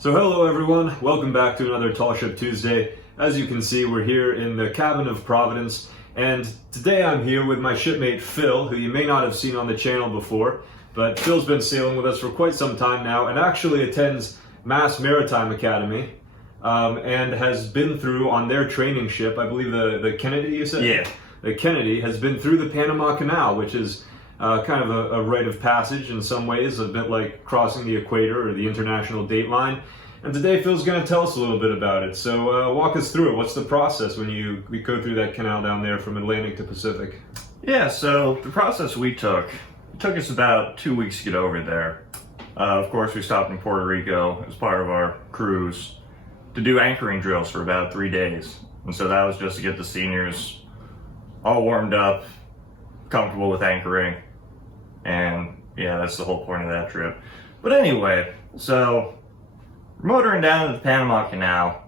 So hello everyone, welcome back to another Tall Ship Tuesday. As you can see, we're here in the cabin of Providence, and today I'm here with my shipmate Phil, who you may not have seen on the channel before, but Phil's been sailing with us for quite some time now and actually attends Mass Maritime Academy, and has been through on their training ship, I believe the Kennedy, you said? Yeah. The Kennedy has been through the Panama Canal, which is kind of a rite of passage in some ways, a bit like crossing the equator or the international date line. And today Phil's going to tell us a little bit about it. So walk us through it. What's the process when we go through that canal down there from Atlantic to Pacific? Yeah, so the process it took us about 2 weeks to get over there. Of course, we stopped in Puerto Rico as part of our cruise to do anchoring drills for about 3 days. And so that was just to get the seniors all warmed up, comfortable with anchoring. And yeah, that's the whole point of that trip. But anyway, so we're motoring down to the Panama Canal.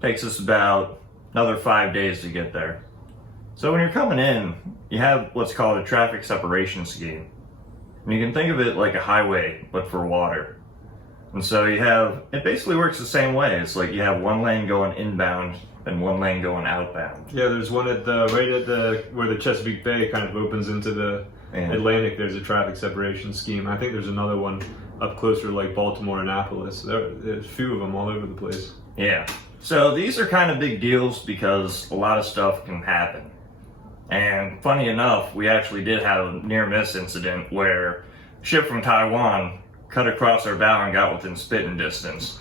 Takes us about another 5 days to get there. So when you're coming in, you have what's called a traffic separation scheme. And you can think of it like a highway, but for water. And so it basically works the same way. It's like you have one lane going inbound and one lane going outbound. Yeah, there's one where the Chesapeake Bay kind of opens into the Atlantic. There's a traffic separation scheme. I think there's another one up closer like Baltimore, Annapolis. There's a few of them all over the place. Yeah. So these are kind of big deals because a lot of stuff can happen. And funny enough, we actually did have a near-miss incident where a ship from Taiwan cut across our bow and got within spitting distance.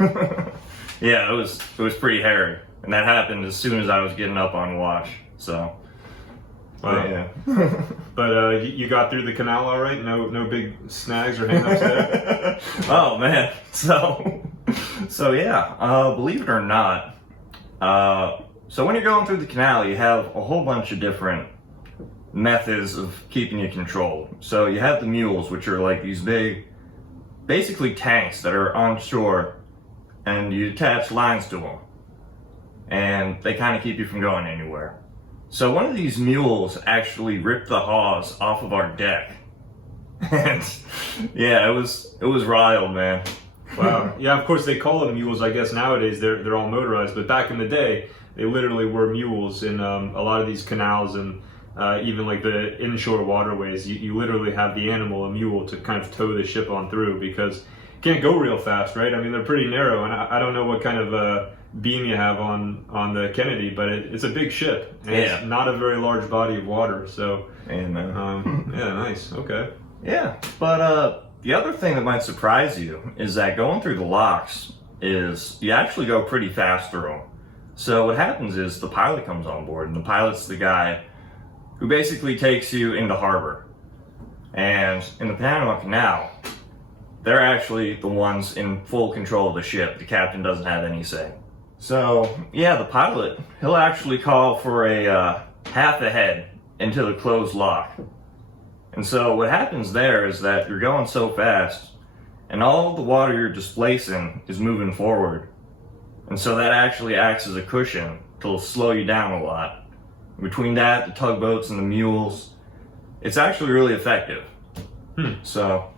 Yeah, it was pretty hairy. And that happened as soon as I was getting up on watch. So, wow. Yeah. But you got through the canal all right? No big snags or hang-ups there? Oh man. So yeah, believe it or not, so when you're going through the canal, you have a whole bunch of different methods of keeping you controlled. So you have the mules, which are like these big, basically tanks that are on shore, and you attach lines to them, and they kind of keep you from going anywhere. So one of these mules actually ripped the hawse off of our deck, and yeah, it was wild, man. Wow. Yeah, of course they call them mules. I guess nowadays they're all motorized, but back in the day, they literally were mules in a lot of these canals and even like the inshore waterways. You literally have the animal, a mule, to kind of tow the ship on through because you can't go real fast, right? I mean, they're pretty narrow, and I don't know what kind of beam you have on the Kennedy, but it's a big ship, and It's not a very large body of water, so yeah, nice, okay. Yeah, but the other thing that might surprise you is that going through the locks is you actually go pretty fast through them. So what happens is the pilot comes on board, and the pilot's the guy who basically takes you into harbor. And in the Panama Canal, they're actually the ones in full control of the ship. The captain doesn't have any say. So yeah, the pilot, he'll actually call for a half ahead into the closed lock. And so what happens there is that you're going so fast, and all the water you're displacing is moving forward. And so that actually acts as a cushion to slow you down a lot. Between that, the tugboats and the mules, it's actually really effective. So,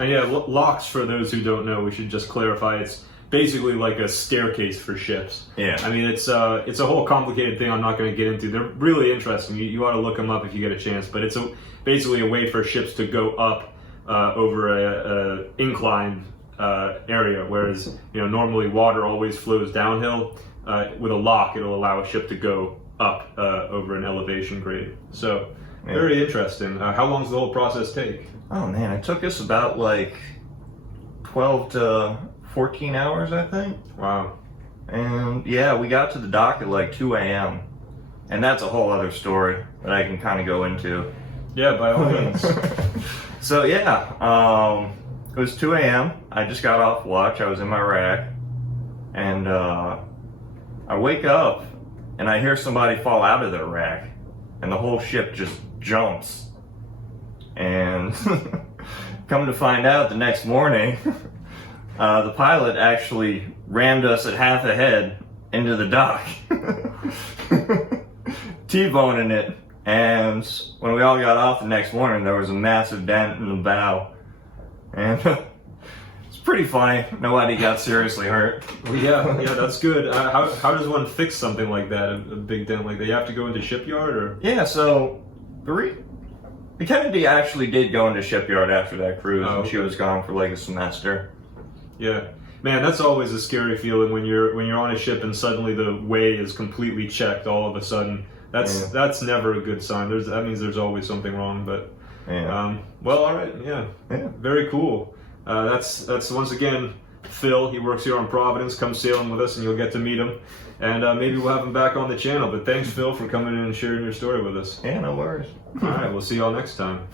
and yeah, locks, for those who don't know, we should just clarify, it's basically like a staircase for ships. Yeah. I mean, it's a whole complicated thing I'm not going to get into. They're really interesting. You ought to look them up if you get a chance. But it's basically a way for ships to go up over a inclined area, whereas normally water always flows downhill. With a lock, it'll allow a ship to go up over an elevation grade. So very interesting. How long does the whole process take? Oh man, it took us about like 12 to 14 hours, I think. Wow. And yeah, we got to the dock at like 2 a.m. And that's a whole other story that I can kind of go into. Yeah, by all means. So yeah, it was 2 a.m. I just got off watch. I was in my rack. And I wake up and I hear somebody fall out of their rack. And the whole ship just jumps. And come to find out the next morning, the pilot actually rammed us at half a head into the dock, T-boning it. And when we all got off the next morning, there was a massive dent in the bow. And it's pretty funny. Nobody got seriously hurt. Well, yeah, that's good. How does one fix something like that? A big dent like that? You have to go into shipyard, or? Yeah, so the Kennedy actually did go into shipyard after that cruise, and she was gone for like a semester. Yeah, man, that's always a scary feeling when you're on a ship and suddenly the way is completely checked all of a sudden. That's never a good sign. That means there's always something wrong. But well, all right, yeah, very cool. That's once again Phil. He works here on Providence. Come sailing with us, and you'll get to meet him. And maybe we'll have him back on the channel. But thanks, Phil, for coming in and sharing your story with us. Yeah, no worries. All right, we'll see y'all next time.